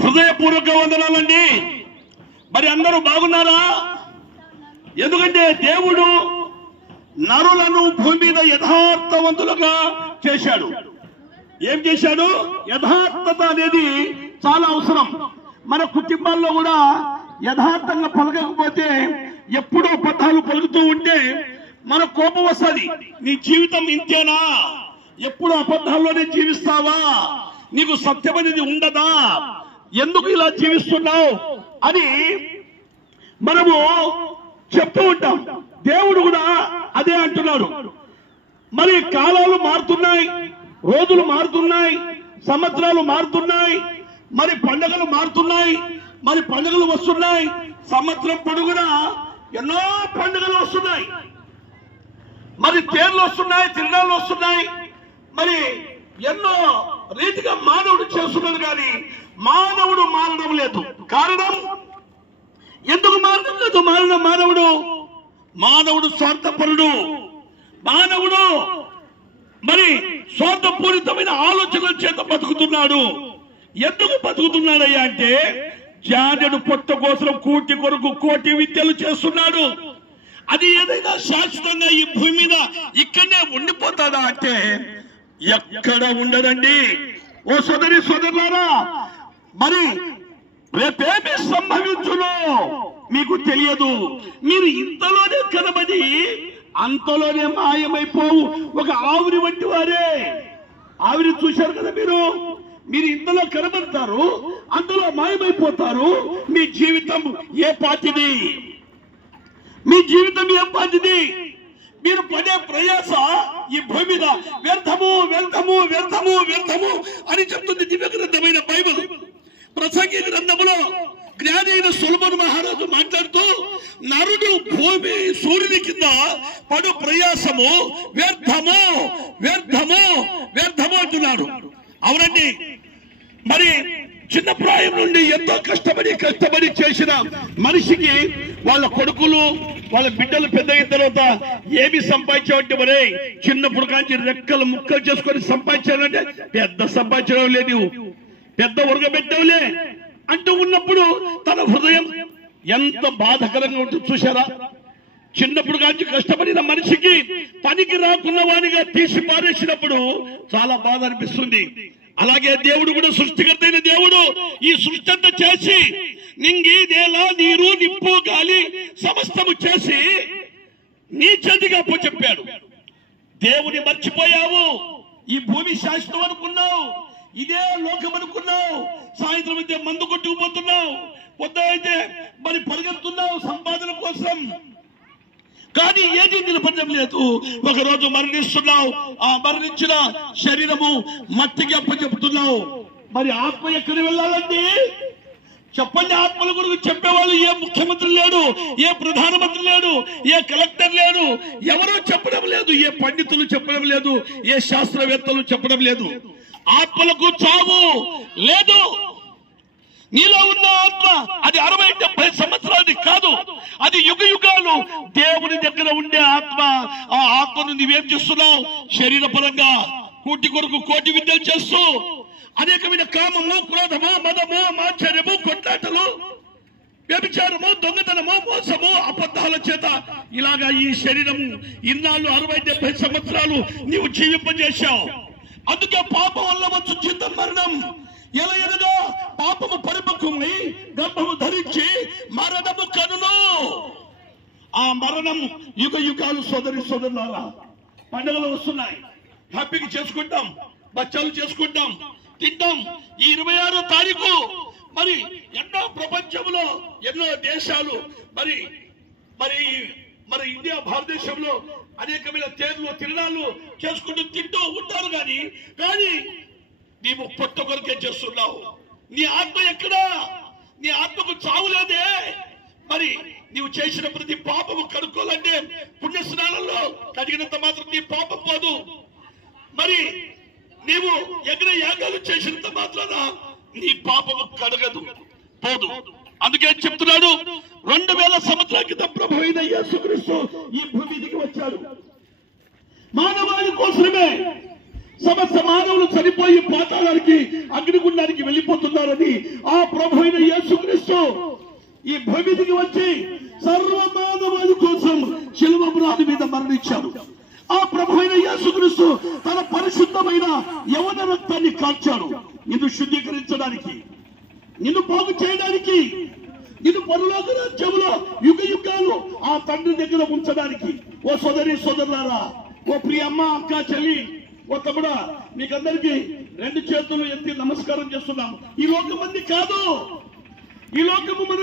హృదయపూర్వక వందనాలండి. మరి అందరూ బాగున్నారా? ఎందుకంటే దేవుడు నరులను భూమి మీద యథార్థవంతులుగా చేశాడు. ఏం చేశాడు? యథార్థత అనేది చాలా అవసరం. మన కుటుంబాల్లో కూడా యథార్థంగా పలకకపోతే, ఎప్పుడో అబద్ధాలు పలుకుతూ ఉంటే మన కోపం వస్తుంది. నీ జీవితం ఇంతేనా? ఎప్పుడు అబద్ధాల్లోనే జీవిస్తావా? నీకు సత్యం అనేది ఉండదా? ఎందుకు ఇలా జీవిస్తున్నావు అని మనము చెప్తూ ఉంటాం. దేవుడు కూడా అదే అంటున్నాడు. మరి కాలాలు మారుతున్నాయి, రోజులు మారుతున్నాయి, సంవత్సరాలు మారుతున్నాయి, మరి పండుగలు మారుతున్నాయి, మరి పండుగలు వస్తున్నాయి. సంవత్సరం పొడుగునా ఎన్నో పండుగలు వస్తున్నాయి, మరి తేర్లు వస్తున్నాయి, తిరునాళ్ళు వస్తున్నాయి, మరి ఎన్నో రీతిగా మానవుడు చేస్తున్నాడు. కానీ మానవుడు మారడం లేదు. కారణం ఎందుకు మారడం లేదు? మానవుడు స్వార్థపరుడు. మానవుడు మరి స్వార్థపూరితమైన ఆలోచనల చేత బతుకుతున్నాడు. ఎందుకు బతుకుతున్నాడయ్యా అంటే, జానడు పొట్ట కోసం కూటి కొరకు కోటి విద్యలు చేస్తున్నాడు. అది ఏదైనా శాశ్వతంగా ఈ భూమి మీద ఇక్కడనే ఉండిపోతాడా అంటే ఎక్కడ ఉండదండి. ఓ సోదరి సోదరులారా, మరి రేపేమి సంభవించునో మీకు తెలియదు. మీరు ఇంతలోనే కనబడి అంతలోనే మాయమైపోవు. ఒక ఆవిరి వంటి వారే. ఆవిరి చూశారు కదా మీరు ఇంతలో కనబడతారు, అంతలో మాయమైపోతారు. మీ జీవితం ఏ పాటిది? మీరు పడే ప్రయాస ఈ భూమి మీద వ్యర్థము వ్యర్థము వ్యర్థము వ్యర్థము అని చెప్తుంది దివ్య గ్రంథమైన బైబిల్. ప్రసంగి గ్రంథములో జ్ఞాని అయిన సొలొమోను మహారాజు మాట్లాడుతూ, నరుడు భూమి సూర్యుని కింద పడు ప్రయాసము వ్యర్థము వ్యర్థము వ్యర్థము అంటున్నాడు. అవునండి. మరి చిన్న ప్రాయం నుండి ఎంతో కష్టపడి చేసిన మనిషికి వాళ్ళ కొడుకులు వాళ్ళ బిడ్డలు పెద్ద అయిన తర్వాత ఏమి సంపాదించావంటే, మరే చిన్నప్పుడు కాంచి రెక్కలు ముక్కలు చేసుకొని సంపాదించాలంటే పెద్ద సంపాదించడం లేదు, పెద్ద ఉరగబెట్టవులే అంటూ ఉన్నప్పుడు తన హృదయం ఎంత బాధకరంగా ఉంటుంది చూశారా? చిన్నప్పుడు కాంచి కష్టపడిన మనిషికి పనికి రాకున్న వానిగా తీసి పారేసినప్పుడు చాలా బాధ అనిపిస్తుంది. అలాగే దేవుడు కూడా సృష్టికర్త అయిన దేవుడు ఈ సృష్టి అంతా చేసి నింగి నేల నీరు నిప్పు గాలి సమస్తము చేసి నీ చేతిగా చెప్పాడు. దేవుని మర్చిపోయావు. ఈ భూమి శాశ్వతం అనుకున్నావు, ఇదే లోకం అనుకున్నావు. సాయంత్రం అయితే మందు కొట్టుకుపోతున్నావు, పొద్దునైతే మరి పరిగెత్తున్నావు సంపాదన కోసం. కానీ ఏది నిలబడడం లేదు. ఒకరోజు మరణిస్తున్నావు. ఆ మరణించిన శరీరము మట్టికి అప్పచెప్తున్నావు. మరి ఆత్మ ఎక్కడికి వెళ్ళాలండి? చెప్పండి. ఆత్మల గురించి చెప్పేవాళ్ళు ఏ ముఖ్యమంత్రి లేడు, ఏ ప్రధానమంత్రి లేడు, ఏ కలెక్టర్ లేడు, ఎవరూ చెప్పడం లేదు, ఏ పండితులు చెప్పడం లేదు, ఏ శాస్త్రవేత్తలు చెప్పడం లేదు. ఆత్మలకు చావు లేదు. నీలో ఉన్న ఆత్మ అది 60-70 సంవత్సరాలది కాదు, అది యుగ యుగాలు దేవుని దగ్గర ఉండే ఆత్మ. ఆ ఆత్మను నువ్వేం చేస్తున్నావు? శరీర పరంగా కూటి కొరకు కోటి విద్యలు చేస్తూ అనేకమైన కామము, క్రోధము, మదము, మాత్సర్యము, కొట్లాటలు, వ్యభిచారము, దొంగతనము, మోసము, అబద్ధాల చేత ఇలాగా ఈ శరీరము ఇన్నాళ్ళు 60-70 సంవత్సరాలు నీవు జీవింపజేశావు. అందుకే పాపం వల్ల వచ్చు జీత మరణం. ఎలాగనగా పాపము పరిపక్వమై గర్భము ధరించి మరణము కనును. ఆ మరణం యుగ యుగాలు. సోదరి సోదరులారా, పండుగలు వస్తున్నాయి, హ్యాపీగా చేసుకుంటాం, బచ్చాలు చేసుకుంటాం, తింటాం. ఈ 26వ తారీఖు మరి ఎన్నో ప్రపంచంలో ఎన్నో దేశాలు మరి మరి మరి ఇండియా భారతదేశంలో అనేకమైన తేర్లు తిరునాళ్ళు చేసుకుంటూ తింటూ ఉంటారు. కానీ నీవు పొట్ట కొరకే చేస్తున్నావు. నీ ఆత్మ ఎక్కడా? నీ ఆత్మకు చావు లేదే. మరి నీవు చేసిన ప్రతి పాపము కడుక్కోవాలంటే పుణ్యస్నానంలో కడిగినంత మాత్రం నీ పాపం పోదు. మరి నీవు యజ్ఞ యాగాలు చేసినంత మాత్రాన నీ పాపము కడగదు, పోదు. అందుకే చెప్తున్నాడు, 2000 సంవత్సరాల క్రితం ప్రభు అయిన యేసుక్రీస్తు ఈ భూమి మీదకి వచ్చాడు. మానవాళి కోసమే సమస్త మానవులు చనిపోయి పాతాళానికి అగ్నిగుండానికి వెళ్ళిపోతున్నారని ఆ ప్రభు అయిన యేసుక్రీస్తు ఈ భూమికి వచ్చి సర్వమానవాళి కోసం శిలువ మ్రాను మీద మరణించాడు. ఆ ప్రభు అయిన యేసుక్రీస్తు తన పరిశుద్ధమైన యవన రక్తాన్ని కార్చాడు నిన్ను శుద్ధీకరించడానికి, నిన్ను బాగు చేయడానికి, నిన్ను పరలోక రాజ్యములో యుగ యుగాలు ఆ తండ్రి దగ్గర ఉంచడానికి. ఓ సోదరి సోదరులారా, ఓ ప్రియ అమ్మ, అక్క, చెల్లి, ఓ తమ్ముడా, మీకందరికీ రెండు చేతులు ఎత్తి నమస్కారం చేస్తున్నాము. ఈ లోకం మంది కాదు, ఈ లోకము మన